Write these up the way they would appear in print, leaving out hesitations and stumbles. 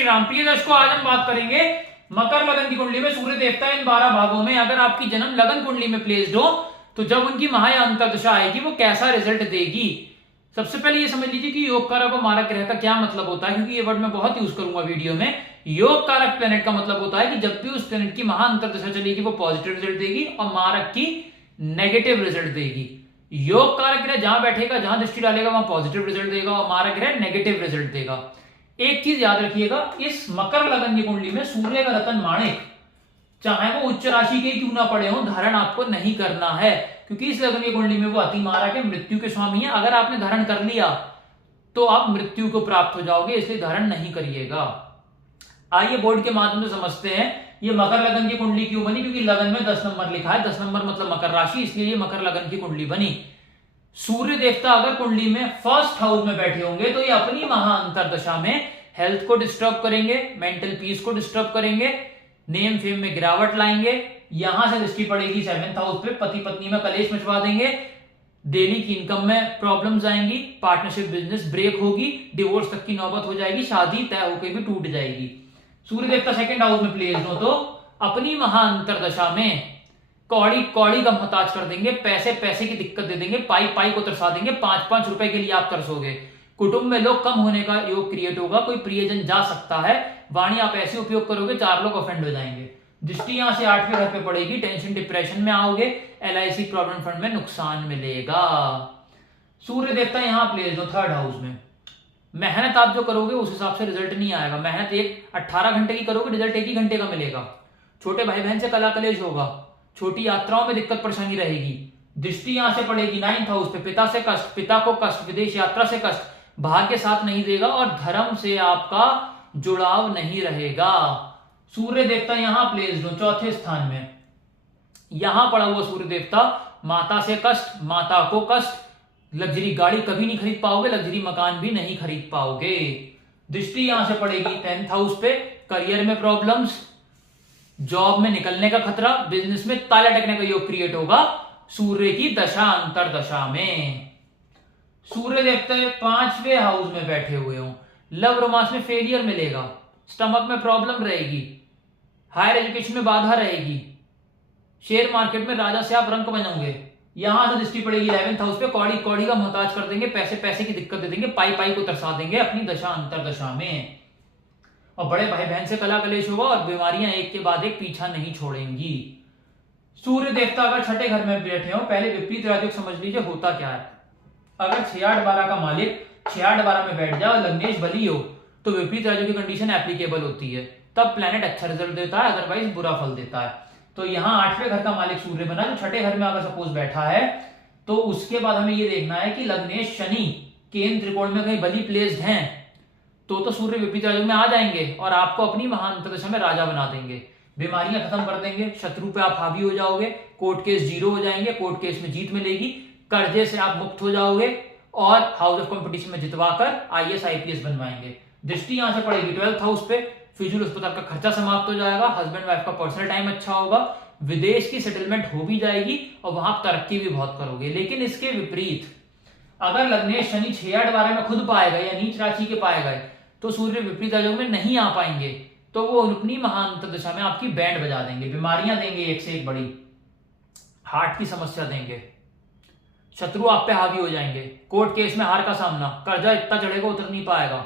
श्री राम। प्रिय दर्शकों, आज हम बात करेंगे मकर लगन की कुंडली में सूर्य देवता इन 12 भागों में अगर आपकी जन्म लगन कुंडली में प्लेस्ड हो तो जब उनकी महा या अंतर्दशा आएगी वो कैसा रिजल्ट देगी। सबसे पहले ये समझ लीजिए कि योग कारक और मारक ग्रह का क्या मतलब होता है, क्योंकि ये वर्ड मैं बहुत यूज करूंगा वीडियो में। योग कारक प्लेनेट का मतलब होता है कि जब भी उस प्लेनेट की महा अंतर्दशा चलेगी वो पॉजिटिव रिजल्ट देगी और मारक की नेगेटिव रिजल्ट देगी। योग कारक ग्रह जहां बैठेगा, जहां दृष्टि डालेगा वहां पॉजिटिव रिजल्ट देगा और मारक ग्रह नेगेटिव रिजल्ट देगा। एक चीज याद रखिएगा, इस मकर लगन की कुंडली में सूर्य का रतन माणिक चाहे वो उच्च राशि के क्यों ना पड़े हो, धारण आपको नहीं करना है, क्योंकि इस लगन की कुंडली में वो अति मारक है, मृत्यु के स्वामी है। अगर आपने धारण कर लिया तो आप मृत्यु को प्राप्त हो जाओगे, इसलिए धारण नहीं करिएगा। आइए बोर्ड के माध्यम से समझते हैं ये मकर लगन की कुंडली क्यों बनी। क्योंकि लगन में 10 नंबर लिखा है, 10 नंबर मतलब मकर राशि, इसलिए ये मकर लगन की कुंडली बनी। सूर्य देवता अगर कुंडली में फर्स्ट हाउस में बैठे होंगे तो ये अपनी महा अंतर्दशा में हेल्थ को डिस्टर्ब करेंगे, मेंटल पीस को डिस्टर्ब करेंगे, नेम फेम में गिरावट लाएंगे। यहां से दृष्टि पड़ेगी 7th हाउस पे, पति पत्नी में कलेश मचवा देंगे, डेली की इनकम में प्रॉब्लम्स आएंगी, पार्टनरशिप बिजनेस ब्रेक होगी, डिवोर्स तक की नौबत हो जाएगी, शादी तय होकर भी टूट जाएगी। सूर्य देवता 2nd हाउस में प्लेस्ड हो तो अपनी महा अंतर्दशा में कौड़ी कौड़ी का मोहताज कर देंगे, पैसे पैसे की दिक्कत दे देंगे, पाई पाई को तरसा देंगे, 5-5 रुपए के लिए आप तरसोगे। कुटुंब में लोग कम होने का योग क्रिएट होगा, कोई प्रियजन जा सकता है, वाणी आप ऐसे उपयोग करोगे 4 लोग ऑफेंड हो जाएंगे। दृष्टि यहां से 8वें घर पे पड़ेगी, टेंशन डिप्रेशन में आओगे, LIC प्रॉविडेंट फंड में नुकसान मिलेगा। सूर्य देवता यहां प्लेस्ड हो 3rd हाउस में, मेहनत आप जो करोगे उस हिसाब से रिजल्ट नहीं आएगा। मेहनत 18 घंटे की करोगे, रिजल्ट 1 ही घंटे का मिलेगा। छोटे भाई बहन से कला कलेश होगा, छोटी यात्राओं में दिक्कत परेशानी रहेगी। दृष्टि यहां से पड़ेगी 9th हाउस पे, पिता से कष्ट, पिता को कष्ट, विदेश यात्रा से कष्ट, भाग्य साथ नहीं देगा और धर्म से आपका जुड़ाव नहीं रहेगा। सूर्य देवता यहां प्लेस्ड हो 4थे स्थान में, यहां पड़ा हुआ सूर्य देवता, माता से कष्ट, माता को कष्ट, लग्जरी गाड़ी कभी नहीं खरीद पाओगे, लग्जरी मकान भी नहीं खरीद पाओगे। दृष्टि यहां से पड़ेगी 10th हाउस पे, करियर में प्रॉब्लम्स, जॉब में निकलने का खतरा, बिजनेस में ताला टकने का योग क्रिएट होगा सूर्य की दशा अंतर्दशा में। सूर्य देवता 5वें हाउस में बैठे हुए हो, लव रोमांस में फेलियर मिलेगा, स्टमक में प्रॉब्लम रहेगी, हायर एजुकेशन में बाधा रहेगी, शेयर मार्केट में राजा से आप रंक बनोगे। यहां से दृष्टि पड़ेगी 11th हाउस पे, कौड़ी कौड़ी का मोहताज कर देंगे, पैसे पैसे की दिक्कत दे देंगे, पाई पाई को तरसा देंगे अपनी दशा अंतर्दशा में। और बड़े भाई बहन से कला कलेश होगा और बीमारियां एक के बाद एक पीछा नहीं छोड़ेंगी। सूर्य देवता अगर 6ठे घर में बैठे हो, पहले विपरीत राजयोग समझ लीजिए होता क्या है। अगर 6-8-12 का मालिक 6-8-12 में बैठ जाए और लग्नेश बली हो तो विपरीत राजयोग की कंडीशन एप्लीकेबल होती है, तब प्लेनेट अच्छा रिजल्ट देता है, अदरवाइज बुरा फल देता है। तो यहाँ 8वें घर का मालिक सूर्य बना, जो 6ठे घर में अगर सपोज बैठा है तो उसके बाद हमें यह देखना है कि लग्नेश शनि केंद्र त्रिकोण में कहीं बली प्लेस्ड हैं तो सूर्य विपरीत राजयोग में आ जाएंगे और आपको अपनी महान अंतर्दशा में राजा बना देंगे, बीमारियां खत्म कर देंगे, शत्रु पे आप हावी हो जाओगे, कोर्ट केस 0 हो जाएंगे, कोर्ट केस में जीत मिलेगी, कर्जे से आप मुक्त हो जाओगे और हाउस ऑफ कंपटीशन में जितवाकर IAS IPS बनवाएंगे। दृष्टि यहां से पड़ेगी 12th हाउस पे, फिजूल अस्पताल का खर्चा समाप्त हो जाएगा, हस्बैंड वाइफ का पर्सनल टाइम अच्छा होगा, विदेश की सेटलमेंट हो भी जाएगी और वहां तरक्की भी बहुत करोगे। लेकिन इसके विपरीत अगर लग्नेश शनि 6-8-12 में खुद पाए गए या नीच राशि के पाए गए तो सूर्य विपरीत राजयोग में नहीं आ पाएंगे, तो वो अपनी महाअंतर्दशा में आपकी बैंड बजा देंगे, बीमारियां देंगे एक से एक बड़ी, हार्ट की समस्या देंगे, शत्रु आप पे हावी हो जाएंगे, कोर्ट केस में हार का सामना, कर्जा इतना चढ़ेगा उतर नहीं पाएगा,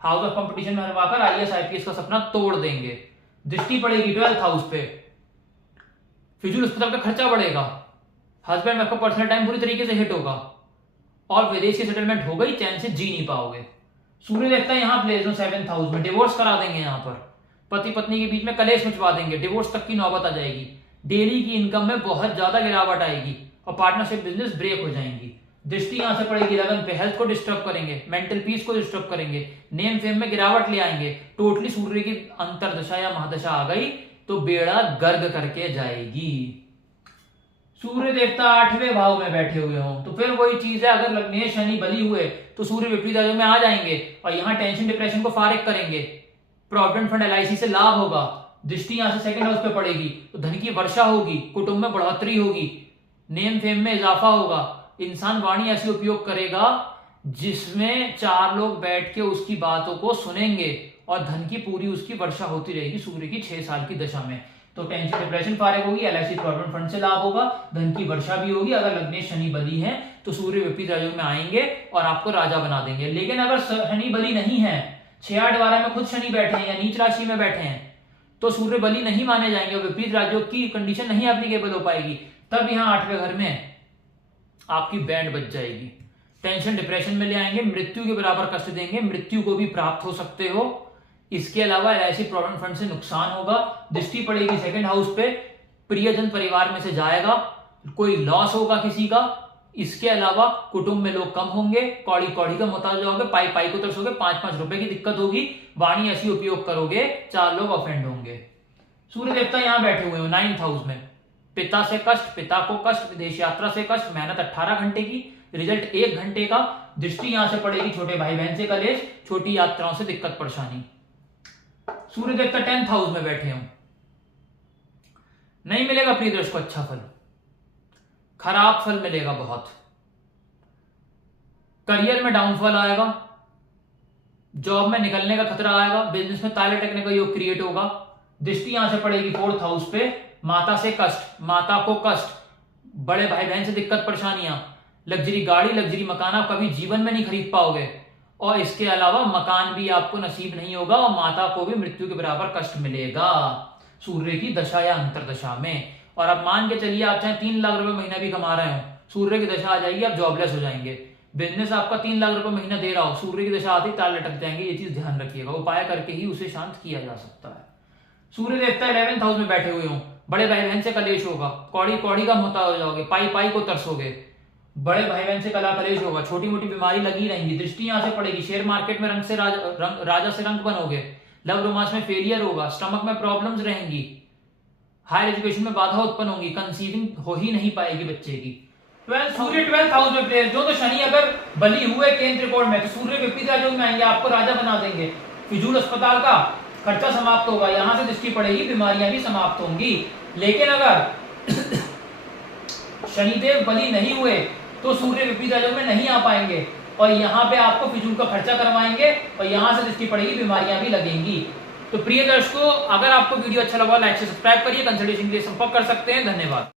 हाउस ऑफ कंपटीशन में हरवाकर IAS IPS का सपना तोड़ देंगे। दृष्टि पड़ेगी 12th हाउस पे, फिजूल अस्पताल का खर्चा बढ़ेगा, हस्बैंड वाइफ का पर्सनल टाइम पूरी तरीके से हिट होगा और विदेश की सेटलमेंट हो गई, चैन से जी नहीं पाओगे। सूर्य देवता यहां प्लेस्ड हो 7th हाउस में, डिवोर्स करा देंगे, यहां पर पति पत्नी के बीच में कलेश मचवा देंगे, डिवोर्स तक की नौबत आ जाएगी, डेली की इनकम में बहुत ज्यादा गिरावट आएगी और पार्टनरशिप बिजनेस ब्रेक हो जाएंगी। दृष्टि यहां से पड़ेगी लगन पे, हेल्थ को डिस्टर्ब करेंगे, मेंटल पीस को डिस्टर्ब करेंगे, नेम फेम में गिरावट ले आएंगे। टोटली सूर्य की अंतर्दशा या महादशा आ गई तो बेड़ा गर्ग करके जाएगी। सूर्य देवता 8वें भाव में बैठे हुए हों तो फिर वही चीज है, अगर लग्नेश शनि बली हुए तो सूर्य विपरीत राजयोग में आ जाएंगे और यहाँ टेंशन डिप्रेशन को फारिग करेंगे, प्रॉविडेंट फंड LIC से लाभ होगा। दृष्टि यहां से 2nd हाउस पे पड़ेगी तो धन की वर्षा होगी, कुटुंब में बढ़ोतरी होगी, नेम फेम में इजाफा होगा, इंसान वाणी ऐसी उपयोग करेगा जिसमें 4 लोग बैठ के उसकी बातों को सुनेंगे और धन की पूरी उसकी वर्षा होती रहेगी सूर्य की 6 साल की दशा में। तो टेंशन डिप्रेशन फारिग होगी, LIC प्रॉविडेंट फंड से लाभ होगा, धन की वर्षा भी होगी। अगर लग्नेश शनि बली है तो सूर्य विपरीत राजयोग में आएंगे और आपको राजा बना देंगे। लेकिन अगर शनि बली नहीं है, 6-8-12 में खुद शनि बैठे हैं या नीच राशि में बैठे हैं, तो सूर्य बली नहीं माने जाएंगे, विपरीत राजयोग की कंडीशन नहीं एप्लीकेबल हो पाएगी। तब यहाँ 8वें घर में आपकी बैंड बच जाएगी, टेंशन डिप्रेशन में ले आएंगे, मृत्यु के बराबर कष्ट देंगे, मृत्यु को भी प्राप्त हो सकते हो। इसके अलावा LIC प्रॉविडेंट फंड से नुकसान होगा, दृष्टि पड़ेगी 2nd हाउस पे, प्रियजन परिवार में से जाएगा, कोई लॉस होगा किसी का। इसके अलावा कुटुंब में लोग कम होंगे, कौड़ी कौड़ी का मोहताज होगे, पाई पाई को तरसोगे, 5-5 रुपए की दिक्कत होगी, वाणी ऐसी उपयोग करोगे 4 लोग ऑफेंड होंगे। सूर्य देवता यहां बैठे हुए हो 9th हाउस में, पिता से कष्ट, पिता को कष्ट, विदेश यात्रा से कष्ट, मेहनत 18 घंटे की, रिजल्ट 1 घंटे का, दृष्टि यहां से पड़ेगी छोटे भाई बहन से कलेश, छोटी यात्राओं से दिक्कत परेशानी। सूर्य देवता 10th हाउस में बैठे हो, नहीं मिलेगा प्रिय दर्शक को अच्छा फल, खराब फल मिलेगा बहुत। करियर में डाउनफॉल आएगा, जॉब में निकलने का खतरा आएगा, बिजनेस में ताले टकने का योग क्रिएट होगा। दृष्टि यहां से पड़ेगी 4th हाउस पे, माता से कष्ट, माता को कष्ट, बड़े भाई बहन से दिक्कत परेशानियां, लग्जरी गाड़ी, लग्जरी मकान आप कभी जीवन में नहीं खरीद पाओगे, और इसके अलावा मकान भी आपको नसीब नहीं होगा और माता को भी मृत्यु के बराबर कष्ट मिलेगा सूर्य की दशा या अंतरदशा में। और अब मान के चलिए आप चाहे 3 लाख रुपए महीना भी कमा रहे हो, सूर्य की दशा आ जाएगी, आप जॉबलेस हो जाएंगे। बिजनेस आपका 3 लाख रुपए महीना दे रहा हो, सूर्य की दशा आती ताल लटक जाएंगे, ये चीज ध्यान रखिएगा, उपाय करके ही उसे शांत किया जा सकता है। सूर्य देवता 11th हाउस में बैठे हुए हो, बड़े भाई बहन से कलेश होगा, कौड़ी कौड़ी का मोहताज हो जाओगे, पाई पाई को तरसोगे, बड़े भाई बहन से कला कलेश होगा, छोटी मोटी बीमारी लगी रहेंगी, दृष्टि यहां से पड़ेगी, शेयर मार्केट में राजा से रंग बनोगे, लव रोमांस में फेलियर होगा, स्टमक में प्रॉब्लम्स रहेंगी, हायर एजुकेशन में बाधा उत्पन्न होगी, कंसीविंग हो ही नहीं पाएगी बच्चे की। सूर्य 12th हाउस में प्लेयर जो, तो शनि अगर बली हुए केंद्र त्रिकोण में, तो सूर्य विपरीत राजयोग में आएंगे, आपको राजा बना देंगे, फिजूल अस्पताल का खर्चा समाप्त होगा, यहां से दृष्टि पड़ेगी, बीमारियां भी समाप्त होंगी। लेकिन अगर शनिदेव बली नहीं हुए तो सूर्य विपरीत राजयोग में नहीं आ पाएंगे और यहाँ पे आपको फिजूल का खर्चा करवाएंगे और यहाँ से दृष्टि पड़ेगी, बीमारियां भी लगेंगी। तो प्रिय दर्शकों, अगर आपको वीडियो अच्छा लगा लाइक से सब्सक्राइब करिए, कंसल्टेशन के लिए संपर्क कर सकते हैं। धन्यवाद।